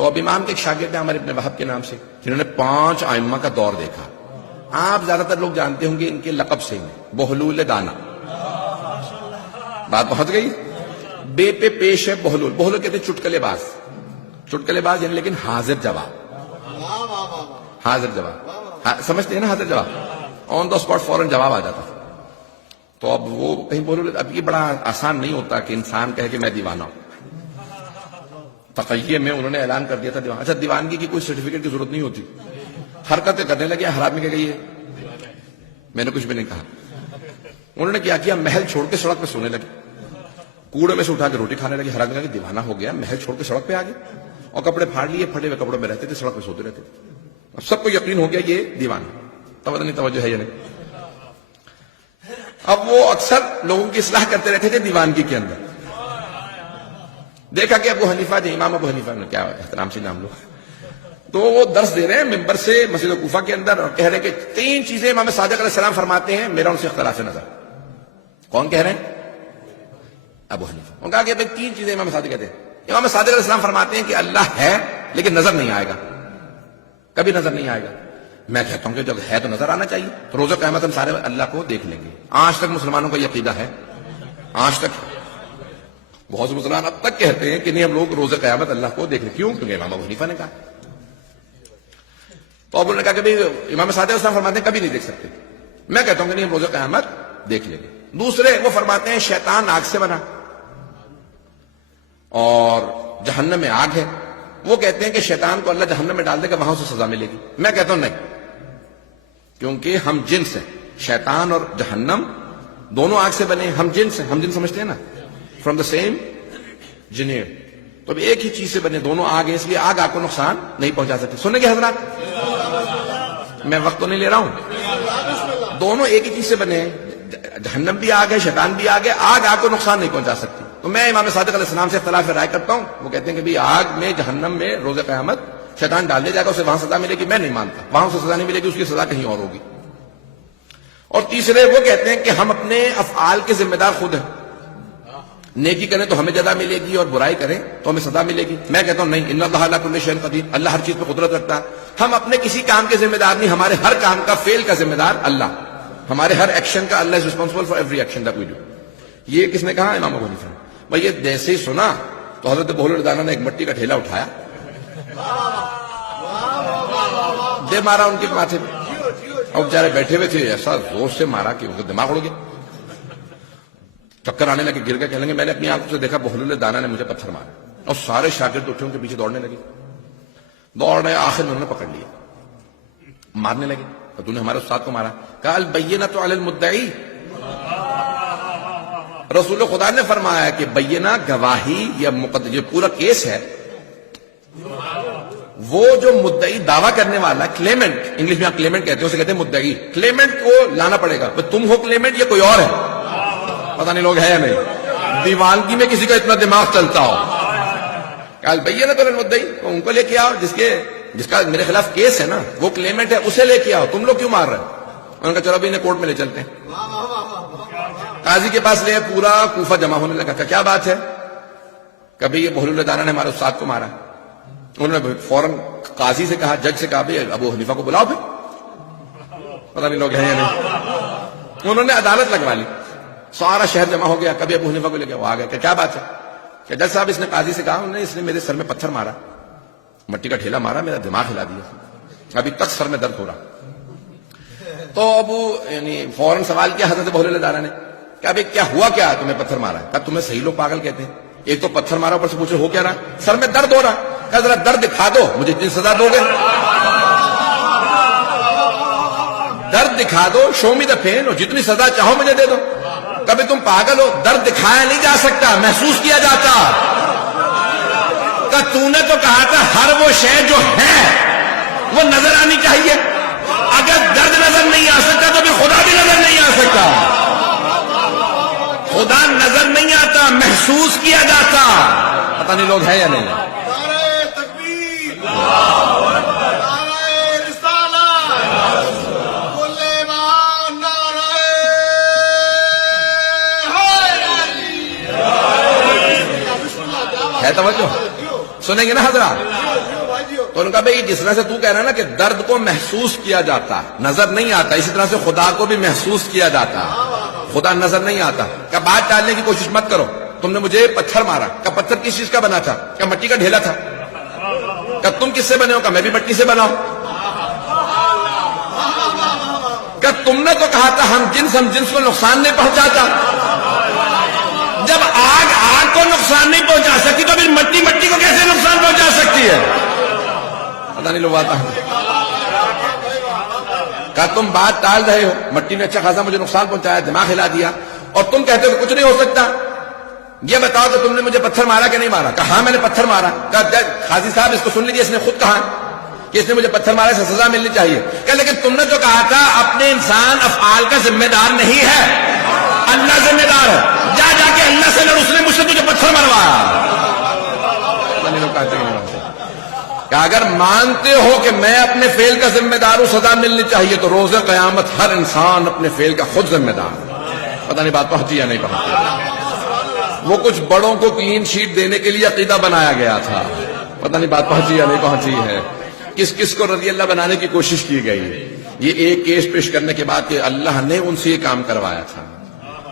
تو اب امام کے ایک شاگرد ہیں عمر ابن وہب کے نام سے، جنہوں نے 5 ائمہ کا دور دیکھا. آپ زیادہ تر لوگ جانتے ہوں گے ان کے لقب سے بہلول دانا. بات پہنچ گئی؟ بے پہ پیش ہے بہلول. بہلول کہتے ہیں چٹکلے باز. چٹکلے باز یعنی لیکن حاضر جواب. حاضر جواب سمجھتے ہیں نا؟ حاضر جواب آن دا اسپاٹ فوراً جواب آ جاتا. تو اب وہ کہیں بولو، اب یہ بڑا آسان نہیں ہوتا کہ انسان کہے کہ میں دیوانہ ہوں. تقیہ میں انہوں نے اعلان کر دیا تھا دیوانہ. اچھا دیوانگی کی کوئی سرٹیفکیٹ کی ضرورت نہیں ہوتی. حرکتیں کرنے لگے. حرام میں کیا گئی ہے؟ میں نے کچھ بھی نہیں کہا. انہوں نے کیا محل چھوڑ کے سڑک پہ سونے لگے. کوڑے میں سے اٹھا کے روٹی کھانے لگے. حرام میں کہا کہ دیوانہ ہو گیا، محل چھوڑ کے سڑک پہ آ گئے اور کپڑے پھاڑ لیے، پھٹے ہوئے کپڑوں میں رہتے تھے، سڑک پہ سوتے رہتے تھے. اب سب کو یقین ہو گیا یہ دیوانہ. توجہ ہے یا نہیں؟ اب وہ اکثر لوگوں کی اصلاح کرتے رہتے تھے دیوانگی کے اندر. دیکھا کہ ابو حنیفہ جو امام ابو حنیفہ نے کیا احترام سے نام لو، تو وہ درس دے رہے ہیں ممبر سے مسجد کوفہ کے اندر اور کہہ رہے ہیں کہ 3 چیزیں امام صادق علیہ السلام فرماتے ہیں، میرا ان سے اختلاف نظر. کون کہہ رہے ہیں؟ ابو حنیفہ. انہوں نے کہا کہ 3 چیزیں امام صادق کہتے ہیں. امام صادق علیہ السلام فرماتے ہیں کہ اللہ ہے لیکن نظر نہیں آئے گا، کبھی نظر نہیں آئے گا. میں کہتا ہوں کہ جب ہے تو نظر آنا چاہیے. تو روز قیامت ہم سارے اللہ کو دیکھ لیں گے. آج تک مسلمانوں کا یہ عقیدہ ہے. آج تک بہت سے مسلمان اب تک کہتے ہیں کہ نہیں ہم لوگ روز قیامت اللہ کو دیکھ لیں. کیوں؟ کیونکہ امام ابو حنیفہ نے کہا. تو اب انہوں نے کہا کہ امام صادق علیہ السلام فرماتے ہیں کبھی نہیں دیکھ سکتے. میں کہتا ہوں کہ نہیں ہم روز قیامت دیکھ لیں گے. دوسرے وہ فرماتے ہیں شیطان آگ سے بنا اور جہنم میں آگ ہے. وہ کہتے ہیں کہ شیطان کو اللہ جہنم میں ڈال دے گا، وہاں اسے سزا ملے گی. میں کہتا ہوں نہیں، کیونکہ ہم جنس ہیں. شیطان اور جہنم دونوں آگ سے بنے ہیں. ہم جنس ہیں. ہم جنس سمجھتے ہیں نا؟ From the same genre. تو اب ایک ہی چیز سے بنے، دونوں آگ ہیں، اس لیے آگ کو نقصان نہیں پہنچا سکتی. سنیں گے حضرات؟ میں وقت تو نہیں لے رہا ہوں. دونوں ایک ہی چیز سے بنے ہیں. جہنم بھی آگ ہے، شیطان بھی آگ ہے. آگ کو نقصان نہیں پہنچا سکتی. تو میں امام صادق علیہ السلام سے اختلاف رائے کرتا ہوں. وہ کہتے ہیں کہ آگ میں جہنم میں روز قیامت شیطان ڈال دیا جائے گا، اسے وہاں سزا ملے گی. میں نہیں مانتا، وہاں اسے سزا نہیں ملے گی، اس کی سزا کہیں اور ہوگی. اور تیسرے وہ کہتے ہیں کہ ہم اپنے افعال کے ذمہ دار خود ہیں. نیکی کریں تو ہمیں جزا ملے گی اور برائی کریں تو ہمیں سزا ملے گی. میں کہتا ہوں نہیں، ان اللہ علی کل شیء قدیر. اللہ ہر چیز پہ قدرت رکھتا ہے. ہم اپنے کسی کام کے ذمہ دار نہیں، ہمارے ہر کام کا فعل کا ذمہ دار اللہ. ہمارے ہر ایکشن کا Allah is responsible for every action that we do. یہ کس نے کہا؟ امام ابو حنیفہ نے. بھائی یہ جیسے ہی سنا تو حضرت بہلول دانا نے ایک مٹی کا ٹھیلا اٹھایا، دے مارا ان کے ماتھے پہ. اور بیچارے بیٹھے ہوئے تھے، ایسا زور سے مارا کہ ان کا دماغ اڑ گیا، چکر آنے لگے، گر گئے. کہنے لگے میں نے اپنی آنکھوں سے دیکھا بہلول دانا نے مجھے پتھر مارا. اور سارے شاگرد اٹھے ان کے پیچھے دوڑنے لگے. دوڑ رہے، آخر میں انہوں نے پکڑ لیا، مارنے لگے. تو نے ہمارے استاد کو مارا. کہا البینۃ علی المدعی. رسول خدا نے فرمایا کہ بینہ گواہی یا یہ پورا کیس ہے، وہ جو مدعی دعویٰ کرنے والا کلیمنٹ، انگلش میں آپ کلیمنٹ کہتے ہیں، اسے کہتے ہیں مدعی. کلیمنٹ کو لانا پڑے گا. تم ہو کلیمنٹ یا کوئی اور ہے؟ پتہ نہیں لوگ ہے یا نہیں. دیوانگی میں کسی کا اتنا دماغ چلتا ہو. کل بینۃ علی المدعی، ان کو لے کے آؤ جس کا میرے خلاف کیس ہے نا، وہ کلیمنٹ ہے، اسے لے کے آؤ. تم لوگ کیوں مار رہے ہیں؟ انہوں نے کہا چلو ابھی انہیں کورٹ میں لے چلتے ہیں. قاضی کے پاس لے. پورا کوفہ جمع ہونے لگا. کیا بات ہے؟ کبھی یہ بہلول دانا نے ہمارے استاد کو مارا. انہوں نے فوراً قاضی سے کہا، جج سے کہا بھائی ابو حنیفہ کو بلاؤ. پھر پتہ نہیں لوگ ہیں یا نہیں. انہوں نے عدالت لگوا لی. سارا شہر جمع ہو گیا. کبھی ابو حنیفہ کو لے کے وہ آ گئے کہ کیا بات ہے؟ کہ جج صاحب اس نے قاضی سے کہا انہوں نے اس نے میرے سر میں پتھر مارا، مٹی کا ٹھیلا مارا، میرا دماغ ہلا دیا، ابھی تک سر میں درد ہو رہا. تو ابو یعنی فوراً سوال کیا حضرت بہلول دانا نے کہ ابھی کیا ہوا، کیا تمہیں پتھر مارا ہے؟ کہا تمہیں صحیح لوگ پاگل کہتے ہیں. ایک تو پتھر مارا، اوپر سے پوچھے ہو کیا رہا؟ سر میں درد ہو رہا. کہا ذرا درد دکھا دو، مجھے اتنی سزا دو گے؟ درد دکھا دو، شو می دا پین، اور جتنی سزا چاہو مجھے دے دو. کبھی تم پاگل ہو، درد دکھایا نہیں جا سکتا، محسوس کیا جاتا. کہ تو نے تو کہا تھا ہر وہ شے جو ہے وہ نظر آنی چاہیے. اگر درد نظر نہیں آ سکتا تو پھر خدا بھی نظر نہیں آ سکتا. خدا نظر نہیں آتا، محسوس کیا جاتا. پتہ نہیں لوگ ہے یا نہیں. ہے توجہ؟ سنیں گے نا حضرات؟ تو ان کا بھائی جس طرح سے تو کہہ رہا ہے نا کہ درد کو محسوس کیا جاتا نظر نہیں آتا، اسی طرح سے خدا کو بھی محسوس کیا جاتا، خدا نظر نہیں آتا۔ کہ بات ٹالنے کی کوشش مت کرو، تم نے مجھے پتھر مارا، کہ پتھر کس چیز کا بنا تھا؟ کہ مٹی کا ڈھیلا تھا۔ کہ تم کس سے بنے ہو؟ کہ میں بھی مٹی سے بنا ہوں۔ کہ تم نے تو کہا تھا ہم جنس کو نقصان نہیں پہنچاتا۔ جب آگ کو نقصان نہیں پہنچا سکتی تو پھر مٹی کو کیسے نقصان پہنچا سکتی ہے؟ پتہ نہیں لوگ آتا ہے۔ کہ تم بات ٹال رہے ہو، مٹی نے اچھا خاصا مجھے نقصان پہنچایا، دماغ ہلا دیا، اور تم کہتے ہو کہ کچھ نہیں ہو سکتا۔ یہ بتاؤ کہ تم نے مجھے پتھر مارا کہ نہیں مارا؟ کہ ہاں میں نے پتھر مارا۔ کہ قاضی صاحب اس کو سن لیجیے، اس نے خود کہا کہ اس نے مجھے پتھر مارا، سے سزا ملنی چاہیے۔ کہ لیکن تم نے جو کہا تھا اپنے انسان افعال کا ذمہ دار نہیں ہے، اللہ ذمہ دار ہے، جا کے اللہ سے لڑ، اس نے مجھ سے تجھے پتھر مروایا۔ کہ اگر مانتے ہو کہ میں اپنے فعل کا ذمہ دار ہوں، سزا ملنی چاہیے، تو روز قیامت ہر انسان اپنے فعل کا خود ذمہ دار ہے۔ پتہ نہیں بات پہنچی یا نہیں پہنچی؟ وہ کچھ بڑوں کو کلین شیٹ دینے کے لیے عقیدہ بنایا گیا تھا، پتہ نہیں بات پہنچی یا نہیں پہنچی ہے۔ کس کو رضی اللہ بنانے کی کوشش کی گئی ہے۔ یہ ایک کیس پیش کرنے کے بعد کہ اللہ نے ان سے یہ کام کروایا تھا،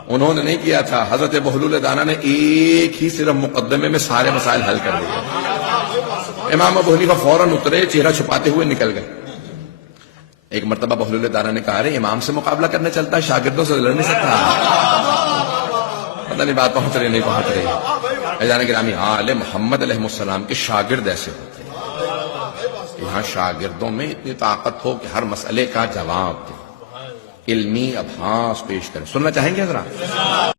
انہوں نے نہیں کیا تھا۔ حضرت بہلول دانا نے ایک ہی صرف مقدمے میں سارے مسائل حل کر دیے۔ امام ابو حنیفہ فوراً اترے، چہرہ چھپاتے ہوئے نکل گئے۔ ایک مرتبہ بہلول دانا نے کہا، ارے امام سے مقابلہ کرنے چلتا ہے، شاگردوں سے لڑ نہیں سکتا۔ پتہ نہیں بات پہنچ رہی نہیں پہنچ رہی۔ جانے گرامی، آل محمد علیہ السلام کے شاگرد ایسے ہوتے ہیں، یہاں شاگردوں میں اتنی طاقت ہو کہ ہر مسئلے کا جواب دے، علمی ابحاث پیش کریں۔ سننا چاہیں گے حضرات؟